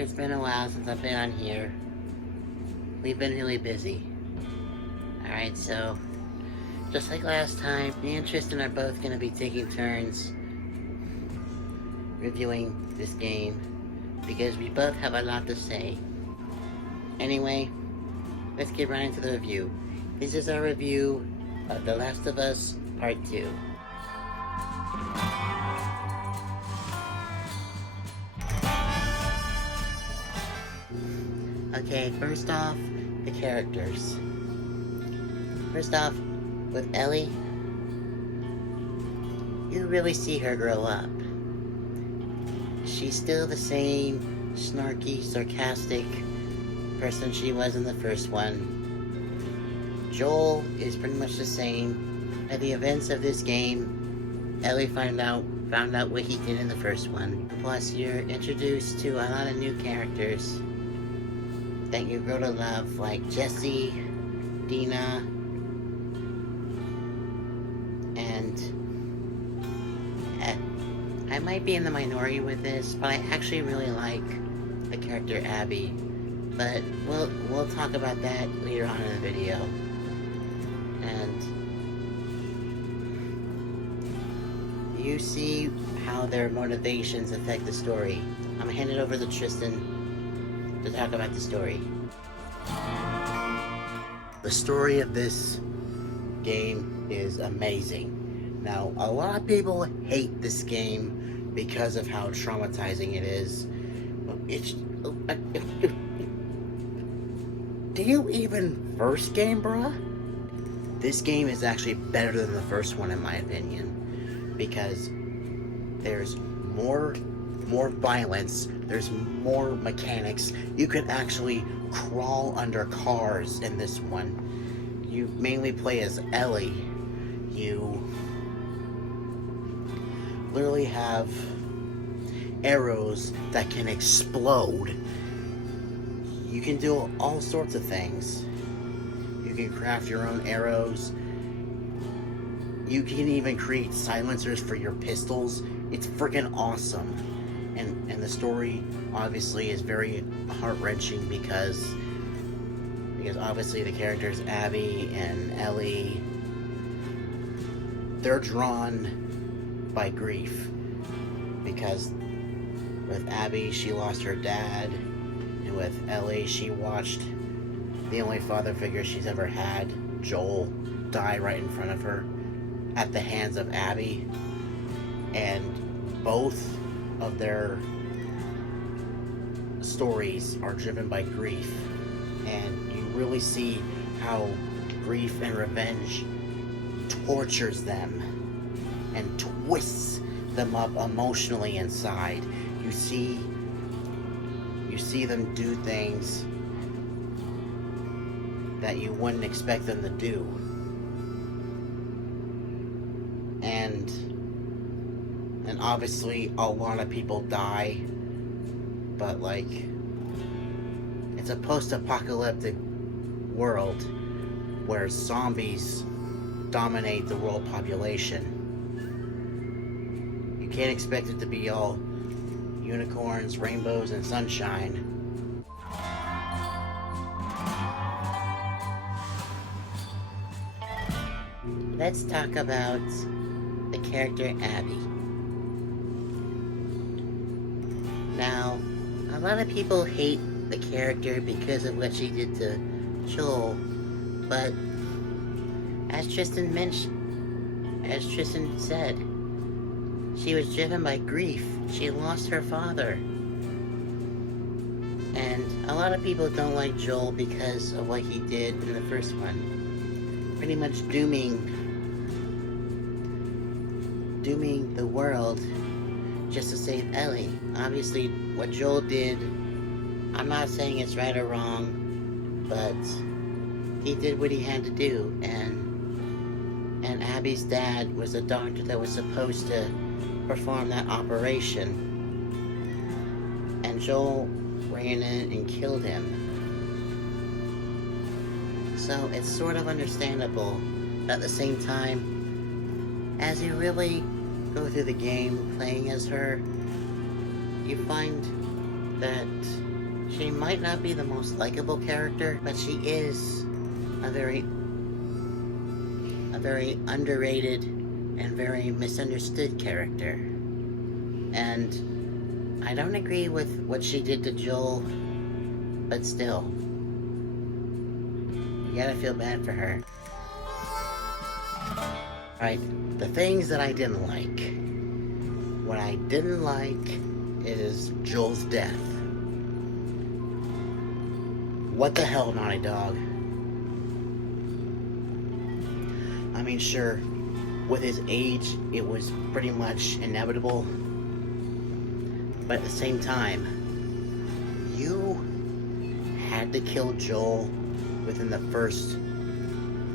sorry it's been a while since I've been on here. We've been really busy. Alright, so just like last time, me and Tristan are both going to be taking turns reviewing this game because we both have a lot to say. Anyway, let's get right into the review. This is our review of The Last of Us Part 2. Okay, first off, the characters. First off, with Ellie, you really see her grow up. She's still the same snarky, sarcastic person she was in the first one. Joel is pretty much the same. At the events of this game, Ellie found out what he did in the first one. Plus, you're introduced to a lot of new characters that you grow to love, like Jesse, Dina, and I might be in the minority with this, but I actually really like the character Abby. But we'll talk about that later on in the video. And you see how their motivations affect the story. I'm gonna hand it over to Tristan to talk about the story. The story of this game is amazing. Now, a lot of people hate this game because of how traumatizing it is. Do you even first game, bruh? This game is actually better than the first one in my opinion, because there's more violence, there's more mechanics. You can actually crawl under cars in this one. You mainly play as Ellie. You literally have arrows that can explode. You can do all sorts of things. You can craft your own arrows. You can even create silencers for your pistols. It's freaking awesome. And the story obviously is very heart-wrenching because obviously the characters Abby and Ellie, they're drawn by grief, because with Abby she lost her dad, and with Ellie she watched the only father figure she's ever had, Joel, die right in front of her at the hands of Abby. And both of their stories are driven by grief, and you really see how grief and revenge tortures them and twists them up emotionally inside. You see them do things that you wouldn't expect them to do. And obviously a lot of people die, but like, it's a post-apocalyptic world where zombies dominate the world population. You can't expect it to be all unicorns, rainbows, and sunshine. Let's talk about the character Abby. Now, a lot of people hate the character because of what she did to Joel, but as Tristan said, she was driven by grief. She lost her father. And a lot of people don't like Joel because of what he did in the first one. Pretty much dooming the world just to save Ellie. Obviously, what Joel did, I'm not saying it's right or wrong, but he did what he had to do, and Abby's dad was a doctor that was supposed to perform that operation, and Joel ran in and killed him. So it's sort of understandable, but at the same time, as you really go through the game playing as her, you find that She might not be the most likable character, but she is a very underrated and very misunderstood character. And I don't agree with what she did to Joel, but still, you gotta feel bad for her. Alright, the things that I didn't like. What I didn't like is Joel's death. What the hell, Naughty Dog? I mean, sure, with his age, it was pretty much inevitable. But at the same time, you had to kill Joel within the first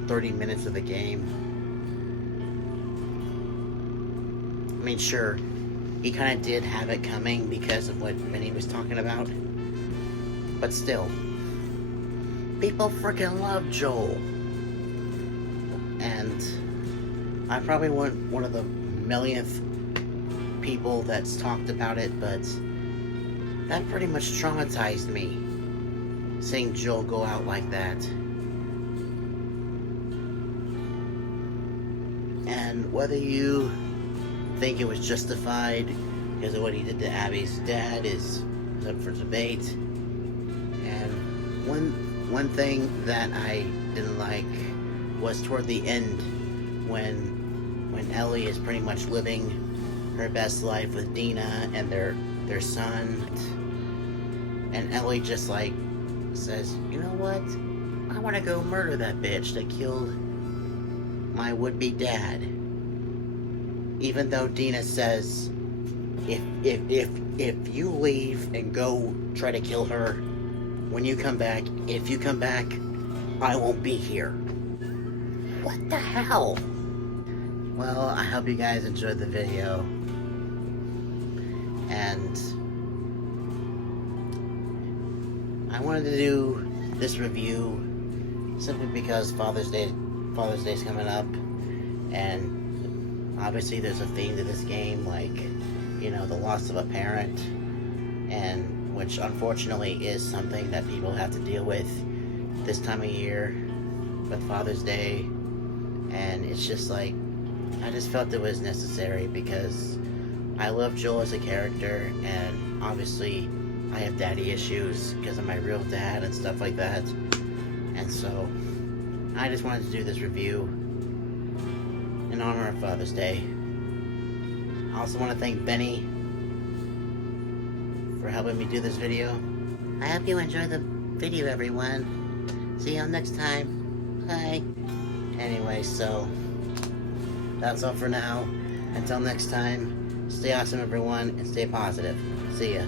30 minutes of the game. I mean, sure, he kind of did have it coming because of what Vinny was talking about. But still, people freaking love Joel. And I probably wasn't one of the millionth people that's talked about it, but that pretty much traumatized me, seeing Joel go out like that. And whether you think it was justified because of what he did to Abby's dad is up for debate. And one thing that I didn't like was toward the end when Ellie is pretty much living her best life with Dina and their son, and Ellie just like says, you know what, I want to go murder that bitch that killed my would-be dad, even though Dina says, if you leave and go try to kill her, when you come back, if you come back, I won't be here. What the hell? Well, I hope you guys enjoyed the video. And I wanted to do this review simply because Father's Day's coming up, and obviously there's a theme to this game, like, you know, the loss of a parent, and which unfortunately is something that people have to deal with this time of year with Father's Day. And it's just like, I just felt it was necessary because I love Joel as a character, and obviously I have daddy issues because of my real dad and stuff like that. And so I just wanted to do this review in honor of Father's Day. I also want to thank Benny for helping me do this video. I hope you enjoyed the video, everyone. See you next time. Bye. Anyway, so that's all for now. Until next time, stay awesome, everyone, and stay positive. See ya.